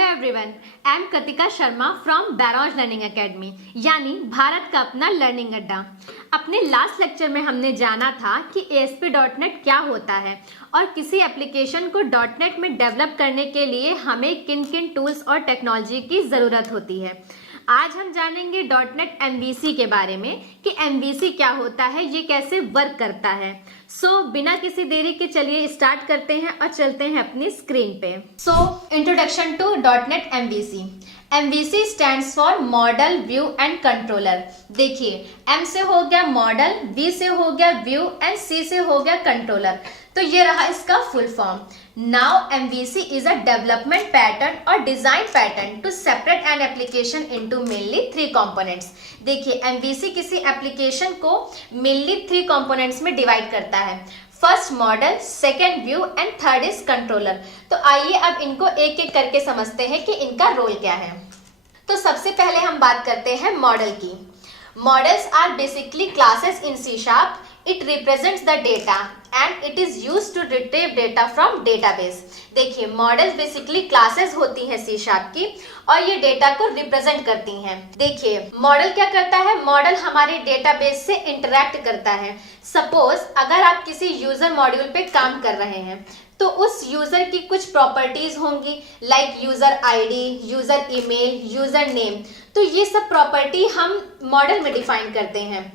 Hello everyone, I am Kritika Sharma from barrows learning academy, यानी भारत का अपना लर्निंग अड्डा। अपने लास्ट लेक्चर में हमने जाना था कि ASP.NET क्या होता है और किसी एप्लीकेशन को .NET में डेवलप करने के लिए हमें किन किन टूल्स और टेक्नोलॉजी की ज़रूरत होती है। आज हम जानेंगे .NET MVC के बारे में कि MVC क्या होता है, ये कैसे वर्क करता है। बिना किसी देरी के चलिए स्टार्ट करते हैं और चलते हैं अपनी स्क्रीन पे। Introduction to .NET MVC। MVC stands for model, view and controller. देखिए, M से हो गया मॉडल, V से हो गया व्यू एंड C से हो गया कंट्रोलर। तो ये रहा इसका full form. Now MVC is a development pattern or design pattern to separate an application into mainly 3 components। देखिए, MVC किसी एप्लीकेशन को mainly 3 components में डिवाइड करता है। First model, second view and third is controller. तो आइए अब इनको एक एक करके समझते हैं कि इनका रोल क्या है। तो सबसे पहले हम बात करते हैं मॉडल की। Models are basically classes in C#. It represents the data and it is used to retrieve data from database। देखिए, मॉडल्स बेसिकली क्लासेस होती हैं C# की और ये डेटा को रिप्रेजेंट करती हैं। देखिए, मॉडल क्या करता है? मॉडल हमारे डेटाबेस से इंटरैक्ट करता है। सपोज अगर आप किसी यूजर मॉड्यूल पे काम कर रहे हैं तो उस यूजर की कुछ प्रॉपर्टीज होंगी, like user ID, user email, user name. तो ये सब प्रॉपर्टी हम मॉडल में डिफाइन करते हैं।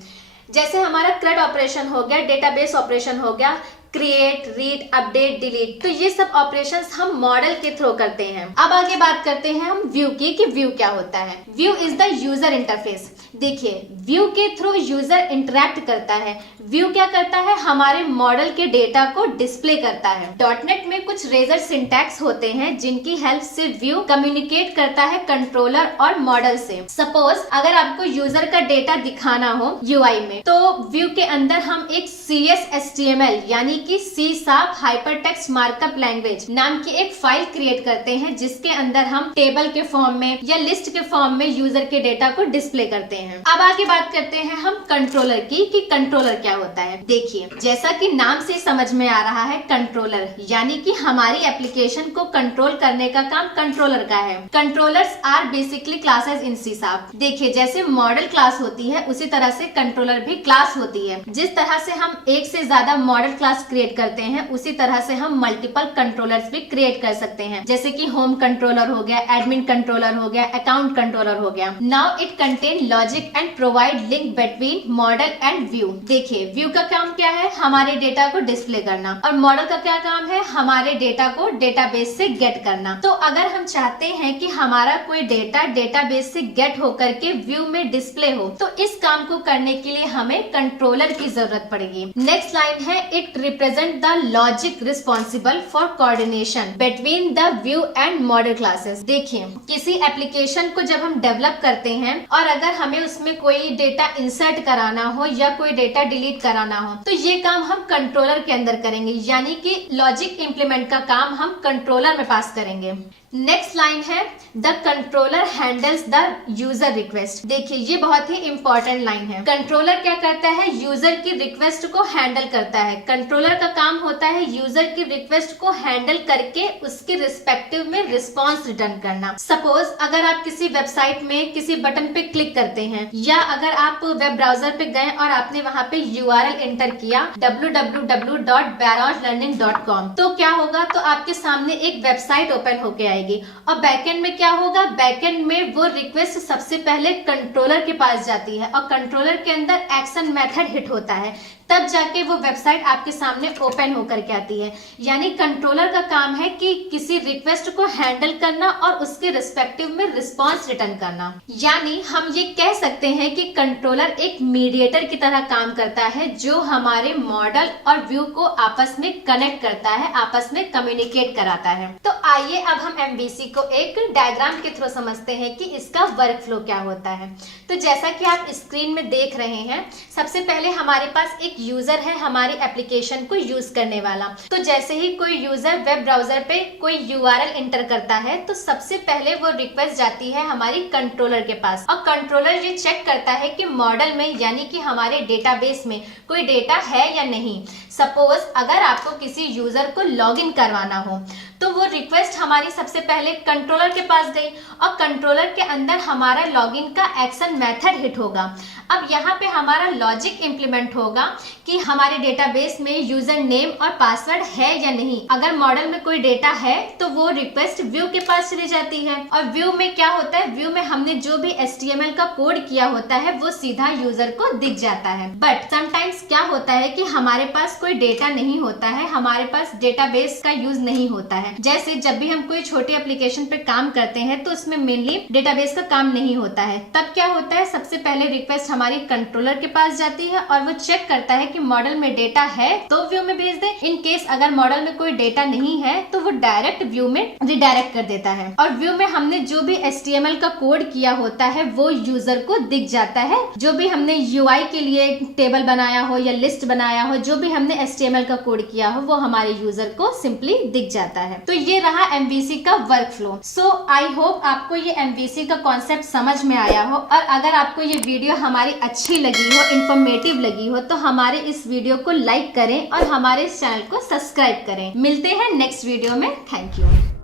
जैसे हमारा CRUD ऑपरेशन हो गया, डेटाबेस ऑपरेशन हो गया, क्रिएट, रीड, अपडेट, डिलीट। तो ये सब ऑपरेशंस हम मॉडल के थ्रू करते हैं। अब आगे बात करते हैं हम व्यू की कि व्यू क्या होता है। View is the user interface. देखिए, व्यू के थ्रू यूजर इंटरैक्ट करता है। व्यू क्या करता है? हमारे मॉडल के डेटा को डिस्प्ले करता है। .NET में कुछ रेजर सिंटैक्स होते हैं जिनकी हेल्प से व्यू कम्युनिकेट करता है कंट्रोलर और मॉडल से। सपोज अगर आपको यूजर का डेटा दिखाना हो UI में, तो व्यू के अंदर हम एक CSHTML यानी कि C# हाइपरटेक्स्ट मार्कअप लैंग्वेज नाम की एक फाइल क्रिएट करते हैं, जिसके अंदर हम टेबल के फॉर्म में या लिस्ट के फॉर्म में यूजर के डेटा को डिस्प्ले करते हैं। अब आगे बात करते हैं हम कंट्रोलर की कि कंट्रोलर क्या होता है। देखिए, जैसा कि नाम से समझ में आ रहा है, कंट्रोलर यानी कि हमारी एप्लीकेशन को कंट्रोल करने का काम कंट्रोलर का है। Controllers are basically classes in C#। देखिए, जैसे मॉडल क्लास होती है उसी तरह से कंट्रोलर भी क्लास होती है। जिस तरह से हम एक से ज्यादा मॉडल क्लास क्रिएट करते हैं उसी तरह से हम मल्टीपल कंट्रोलर्स भी क्रिएट कर सकते हैं, जैसे कि होम कंट्रोलर हो गया, एडमिन कंट्रोलर हो गया, अकाउंट कंट्रोलर हो गया। Now it contain logic and provide link between model and view. देखिए, व्यू का काम क्या है? हमारे डेटा को डिस्प्ले करना। और मॉडल का क्या काम है? हमारे डेटा को डेटाबेस से गेट करना। तो अगर हम चाहते हैं कि हमारा कोई डेटा डेटाबेस से गेट होकर के व्यू में डिस्प्ले हो, तो इस काम को करने के लिए हमें कंट्रोलर की जरूरत पड़ेगी। नेक्स्ट लाइन है, it represent the logic responsible for coordination between the view and model classes. देखिए, किसी एप्लीकेशन को जब हम डेवलप करते हैं और अगर हमें उसमें कोई डेटा इंसर्ट कराना हो या कोई डेटा डिलीट कराना हो, तो ये काम हम कंट्रोलर के अंदर करेंगे, यानी कि लॉजिक इंप्लीमेंट का काम हम कंट्रोलर में पास करेंगे। नेक्स्ट लाइन है, the controller handles the user request. देखिए, ये बहुत ही इंपॉर्टेंट लाइन है। कंट्रोलर क्या करता है? यूजर की रिक्वेस्ट को हैंडल करता है। कंट्रोलर का काम होता है यूजर की रिक्वेस्ट को हैंडल करके उसके रिस्पेक्टिव में रिस्पॉन्स रिटर्न करना। सपोज अगर आप किसी वेबसाइट में किसी बटन पे क्लिक करते हैं या अगर आप वेब ब्राउजर पे गए और आपने वहां पे URL एंटर किया www.barojlearning.com, तो क्या होगा? तो आपके सामने एक वेबसाइट ओपन होके आएगी। और बैकएंड में क्या होगा? बैकएंड में वो रिक्वेस्ट सबसे पहले कंट्रोलर के पास जाती है और कंट्रोलर के अंदर एक्शन मेथड हिट होता है, तब जाके वो वेबसाइट आपके सामने ओपन होकर के आती है। यानी कंट्रोलर का काम है कि किसी रिक्वेस्ट को हैंडल करना और उसके रिस्पेक्टिव में रिस्पांस रिटर्न करना। यानी हम ये कह सकते हैं कि कंट्रोलर एक मीडिएटर की तरह काम करता है, जो हमारे मॉडल और व्यू को आपस में कनेक्ट करता है, आपस में कम्युनिकेट कराता है। तो आइए अब हम MVC को एक डायग्राम के थ्रू समझते हैं कि इसका वर्क फ्लो क्या होता है। तो जैसा कि आप स्क्रीन में देख रहे हैं, सबसे पहले हमारे पास एक यूजर है हमारी एप्लीकेशन को यूज करने वाला। तो जैसे ही कोई यूजर वेब ब्राउजर पे कोई URL एंटर करता है, तो सबसे पहले वो रिक्वेस्ट जाती है हमारी कंट्रोलर के पास और कंट्रोलर ये चेक करता है कि मॉडल में यानी कि हमारे डेटाबेस में कोई डेटा है या नहीं। सपोज अगर आपको किसी यूजर को लॉगिन करवाना हो तो वो रिक्वेस्ट हमारी सबसे पहले कंट्रोलर के पास गई और कंट्रोलर के अंदर हमारा लॉगिन का एक्शन मेथड हिट होगा। अब यहाँ पे हमारा लॉजिक इंप्लीमेंट होगा कि हमारे डेटाबेस में यूजर नेम और पासवर्ड है या नहीं। अगर मॉडल में कोई डेटा है तो वो रिक्वेस्ट व्यू के पास चली जाती है और व्यू में क्या होता है, व्यू में हमने जो भी HTML का कोड किया होता है वो सीधा यूजर को दिख जाता है। बट समटाइम्स क्या होता है कि हमारे पास कोई डेटा नहीं होता है, हमारे पास डेटाबेस का यूज नहीं होता है। जैसे जब भी हम कोई छोटे एप्लीकेशन पे काम करते हैं तो उसमें मेनली डेटाबेस का काम नहीं होता है। तब क्या होता है, सबसे पहले रिक्वेस्ट हमारी कंट्रोलर के पास जाती है और वो चेक करता है कि मॉडल में डेटा है तो व्यू में भेज दे। इन केस अगर मॉडल में कोई डेटा नहीं है तो वो डायरेक्ट व्यू में रिडायरेक्ट कर देता है और व्यू में हमने जो भी HTML का कोड किया होता है वो यूजर को दिख जाता है। जो भी हमने UI के लिए टेबल बनाया हो या लिस्ट बनाया हो, जो भी हमने HTML का कोड किया हो वो हमारे यूजर को सिंपली दिख जाता है। तो ये रहा MVC का work flow. So I hope आपको ये MVC का कॉन्सेप्ट समझ में आया हो और अगर आपको ये वीडियो हमारी अच्छी लगी हो, इंफॉर्मेटिव लगी हो तो हमारे इस वीडियो को लाइक करें और हमारे इस चैनल को सब्सक्राइब करें। मिलते हैं नेक्स्ट वीडियो में। Thank you.